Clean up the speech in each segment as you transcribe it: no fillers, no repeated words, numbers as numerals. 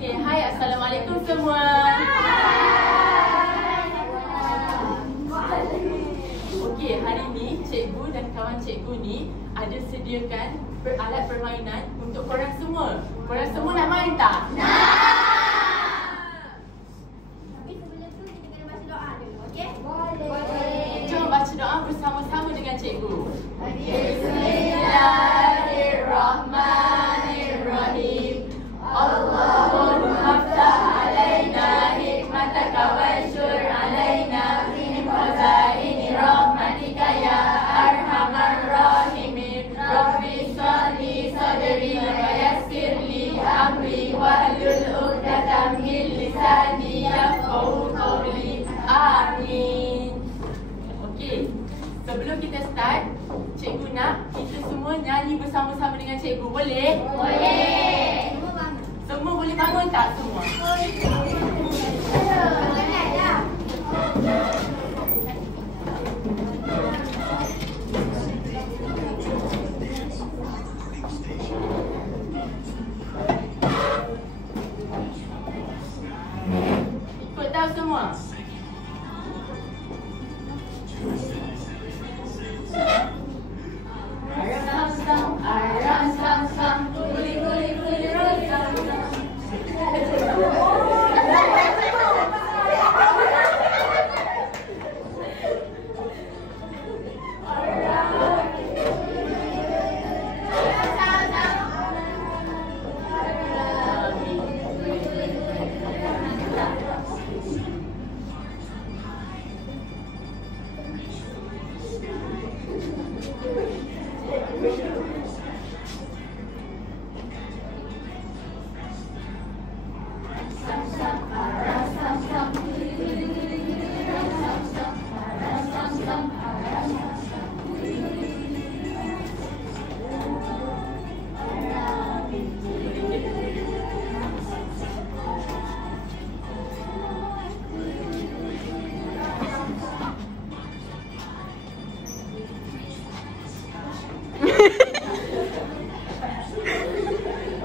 Okey, hai, assalamualaikum semua. Okey, hari ni cikgu dan kawan cikgu ni ada sediakan alat permainan untuk korang semua. Korang semua nak main tak? Tapi sebelum tu kita kena baca doa dulu, okey? Boleh. Jom baca doa bersama-sama dengan cikgu. Bismillahirrahmanirrahim. Allahumma ftah alaina hikmataka wanshur alaina min khazaini rahmatika ya arhamar rahimin. Rabbi shrahli sadri wa yassir li amri wahlul 'uqdatam min lisani yafqahu qawli. Amin. Okey. Sebelum kita start, cikgu nak kita semua nyanyi bersama-sama dengan cikgu. Boleh? Boleh. Semua boleh bangun tak semua? Ikut tahu semua? Aram sam sam, kuli kuli kuli rosam sam.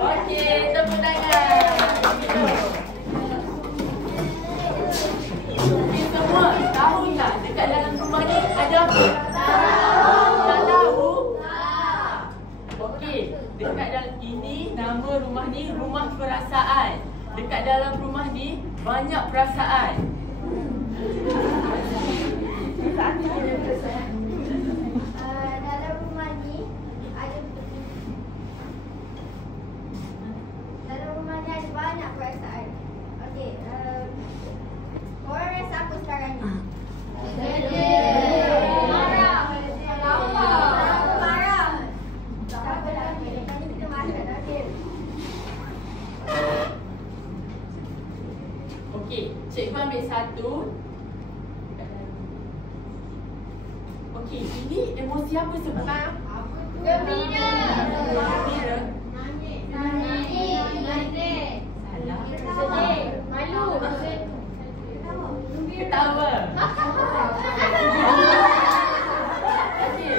Okey, tepuk tangan. Okey semua, tahu tak dekat dalam rumah ni ada apa? Tak tahu? Okey, dekat dalam ini nama rumah ni rumah perasaan. Dekat dalam rumah ni banyak perasaan. Dalam rumah ni ada banyak perasaan. Okey, korang rasa apa sekarang ni? Marah. Marah. Tak apalah, tadi kita makan, okey. Okey, cikgu ambil satu. Okey, ini emosi apa sebenarnya? Gembira. Gembira. Nangis. Salah. Sedih. Malu. Ketawa. Okey,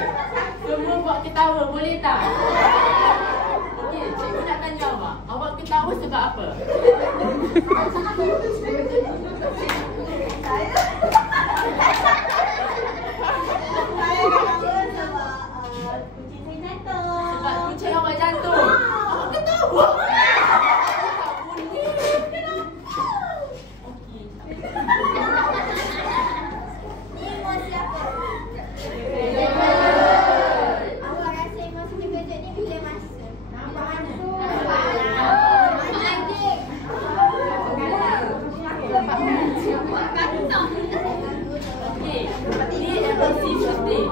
semua buat ketawa, boleh tak? Okey, cikgu nak tanya awak ketawa sebab apa? Sebab kucing awak jatuh. Awak ketawa. Tak boleh. Okey. Ni emosi apa? Awak rasa emosi terkejut ni bila masa? Nampak mana? Anjing. Okey, ni emosi sedih.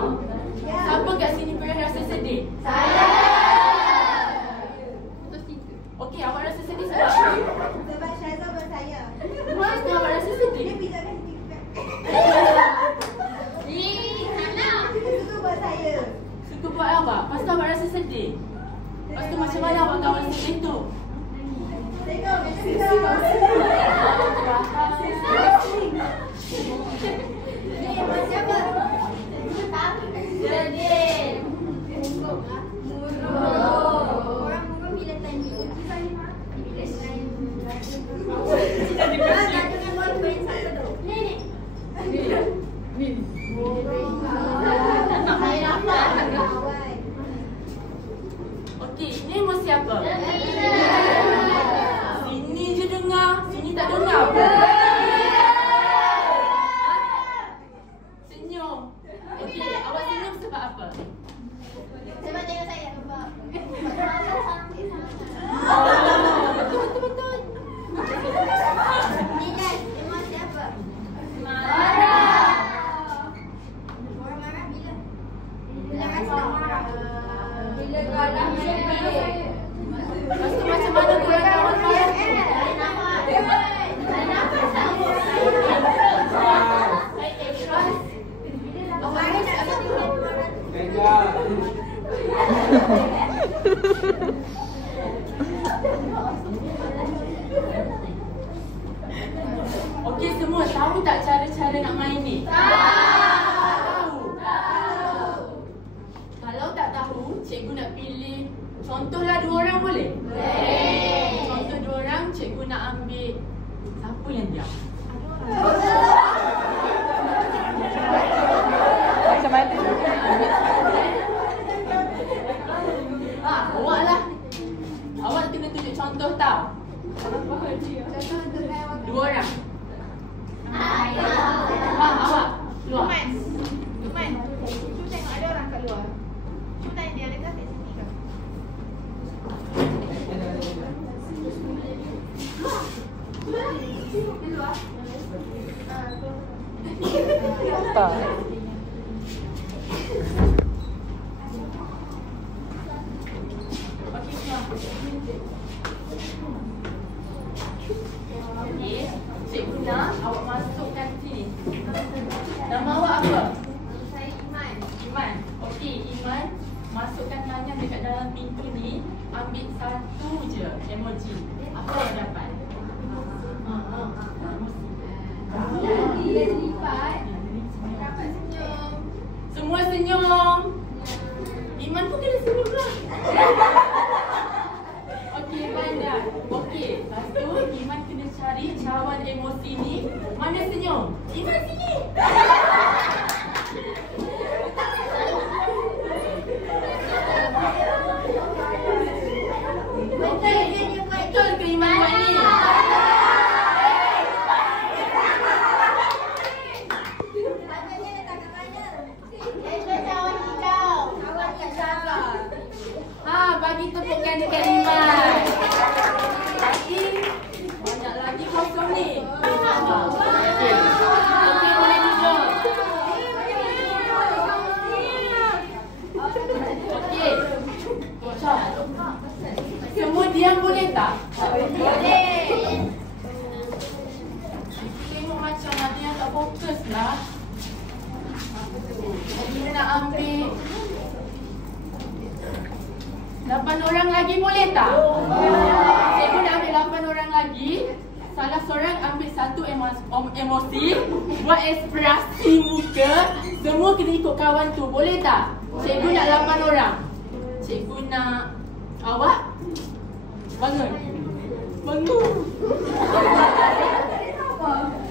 Siapa kat sini pernah rasa sedih? Saya. Okey, awak rasa sedih sebab apa? Sebab Syazah buat saya. Kenapa awak rasa sedih? Dia pijak kaki juga. Dia Suka buat saya. suka buat awak. Lepas tu awak rasa sedih. Lepas tu macam mana awak kawan sedih tu? Tengok, dia Ni emosi apa? Sedih. Murung. Orang murung bila tanya. Bila apa? Sini je dengar, sini tak dengar pun. Senyum. Okey, awak senyum sebab apa? Sebab tengok saya sebab. Betul. Ni guys, emosi apa? Marah. Orang marah bila? Bila rasa marah. Bila galah sedih. Lepas tu macam mana korang kawan marah? Okey, semua tahu tak cara-cara nak main ni? Tahu. Kalau tak tahu, cikgu nak pilih contohlah 2 orang boleh? Boleh. Contoh 2 orang, cikgu nak ambil siapa yang diam? Macam mana? Awak lah. Awak kena tunjuk contoh tau. 2 orang. Awak keluar. Luqman. Tu tengok ada orang kat luar. Tu tanya dia ada kat sini ke? Keluar. Tak. Okey, cikgu nak awak masukkan sini. Nama awak apa? Saya Iman. Iman. Okey, Iman, masukkan tangan dekat dalam pintu ni, ambil satu je emoji. Apa yang dapat? Dia lipat. Dapat senyum. Semua senyum. Iman pun kena senyum lah. Okey, Iman dah. Okey, lepas tu Iman kena cari cawan emosi ni. Mana senyum? Iman sini. Betul ke Iman buat ni? Patutnya letak kat mana? Itu cawan hijau. Cawan hijau. Bagi tepukan dekat Iman. Lagi banyak lagi kosong ni. Okey. Okey, boleh duduk. Okey. Cak. Semua diam boleh tak? Boleh. Tengok macam ada yang tak fokus lah. Kita nak ambil 8 orang lagi boleh tak? Cikgu nak ambil 8 orang lagi. Salah seorang ambil satu emosi, buat ekspresi muka. Semua kena ikut kawan tu, boleh tak? Cikgu nak 8 orang. Cikgu nak awak bangun. Bangun.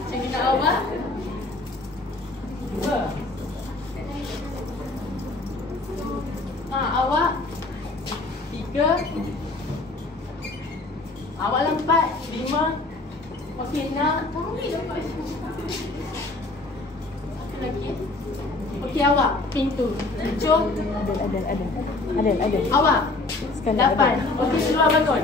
Cikgu nak awak 2. Awak 3. Awak 4, 5. Okey, nak. Satu lagi. Okey, awak pintu. Jom. Ada. Awak Sekali 8. Okey, keluar bangun.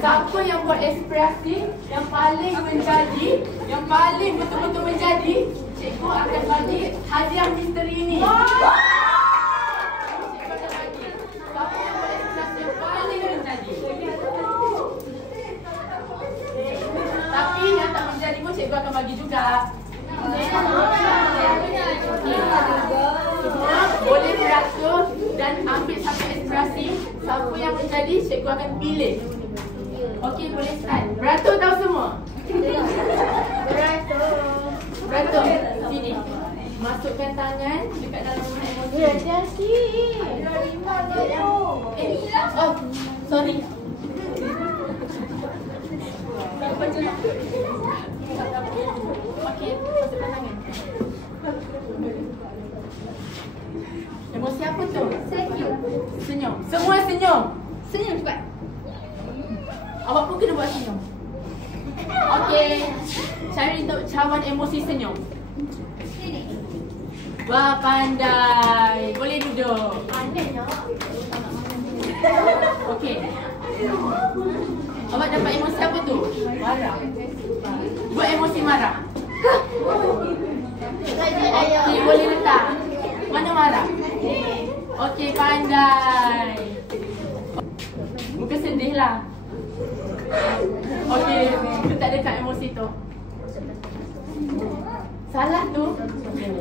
Siapa yang buat ekspresi yang paling menjadi, yang paling betul-betul menjadi, cikgu akan bagi hadiah misteri ini. Cikgu akan bagi. Siapa yang buat ekspresi yang paling menjadi. Tapi yang tak menjadi pun cikgu akan bagi juga. Semua boleh beratur dan ambil satu ekspresi. Siapa yang menjadi, cikgu akan pilih. Okey, boleh start. Beratur tahu semua? Beratur. Sini. Masukkan tangan dekat dalam rumah emosi. Oh, sorry. Okey, masukkan tangan. Emosi apa tu? Senyum. Senyum. Semua senyum. Senyum cepat. Awak pun kena buat senyum. Okey. Cari untuk cawan emosi senyum. Sini. Wah, pandai. Boleh duduk. Pandainya. Okey. Awak dapat emosi apa tu? Marah. Buat emosi marah. Okey, boleh letak. Mana marah? Okey, pandai. Muka sedih lah. Okey, letak dekat emosi tu. Salah tu.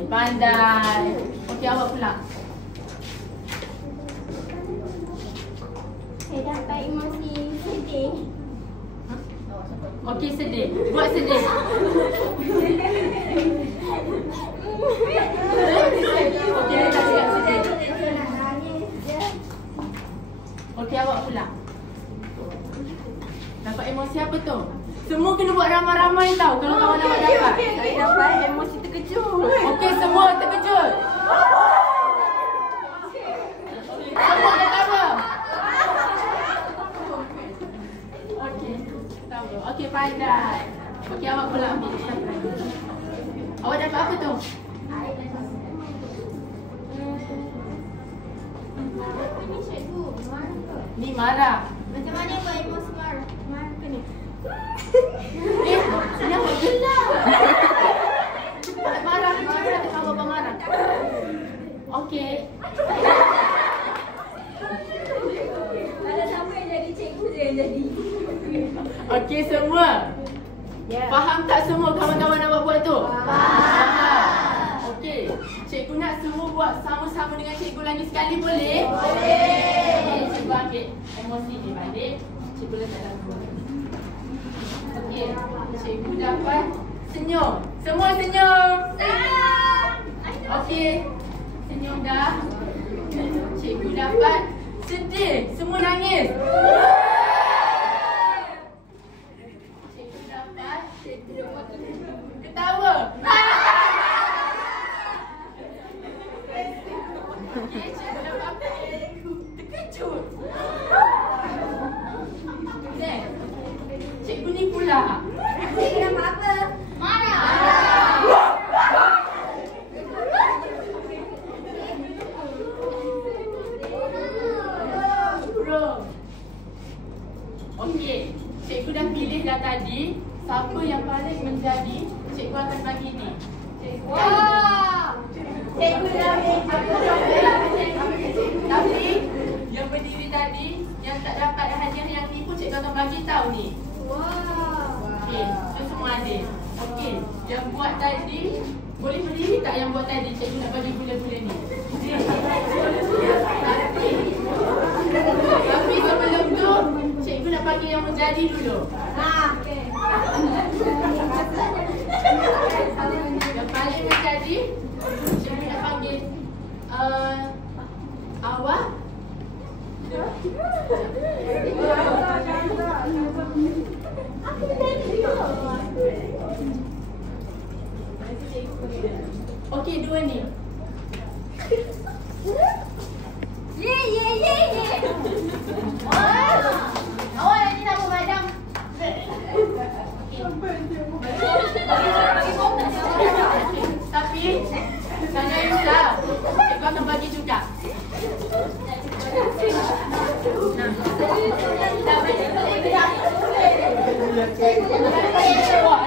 Pandai. Okey, awak pula. Saya dapat emosi sedih. Okey, sedih. Buat sedih. Okey, letak dekat sedih. Nak nangis je. Okey, awak pula. Dapat emosi apa tu? Semua kena buat ramai-ramai tau kalau kawan awak dapat. Saya dapat emosi terkejut. Okey, semua terkejut. Semua ketawa. Okey, ketawa. Okey, pandai. Okey, awak pula ambil. Awak dapat apa tu? Ini cikgu, marah ke? Ni marah. Macam mana buat emosi marah? Marah ke ni? Kenapa gelap? Tak marah ke macam mana kawan abang marah? Okey. Ada siapa yang jadi cikgu je yang jadi. Okey semua. Faham tak semua kawan-kawan awak buat tu? Faham. Okey. Cikgu nak semua buat sama-sama dengan cikgu lagi sekali boleh? Boleh. Cikgu ambil emosi ni balik. Cikgu letak dalam buku. Okey. Cikgu dapat senyum. Semua senyum. Okey. Senyum dah. Cikgu dapat sedih. Semua nangis. Cikgu dapat ketawa. Okey, cikgu dapat apa? Terkejut. Then, cikgu ni pula. Cikgu dapat apa? Marah. Burung. Okey, cikgu dah pilih dah tadi siapa yang paling menjadi. Cikgu akan bagi ni. Wow. Cikgu dah Tapi yang berdiri tadi yang tak dapat hadiah yang ni pun cikgu akan bagi tahu ni. Wow. Okey, tu semua adil. Okey, yang buat tadi boleh berdiri tak yang buat tadi? Cikgu nak bagi gula-gula ni. Tapi sebelum tu cikgu nak bagi yang menjadi dulu. Okey. Yang paling menjadi cikgu nak panggil awak. Okey, dua ni. Ye ye ye ye. Awak nanti nama madam. Tapi jangan risau. Cikgu akan bagi juga. Wah,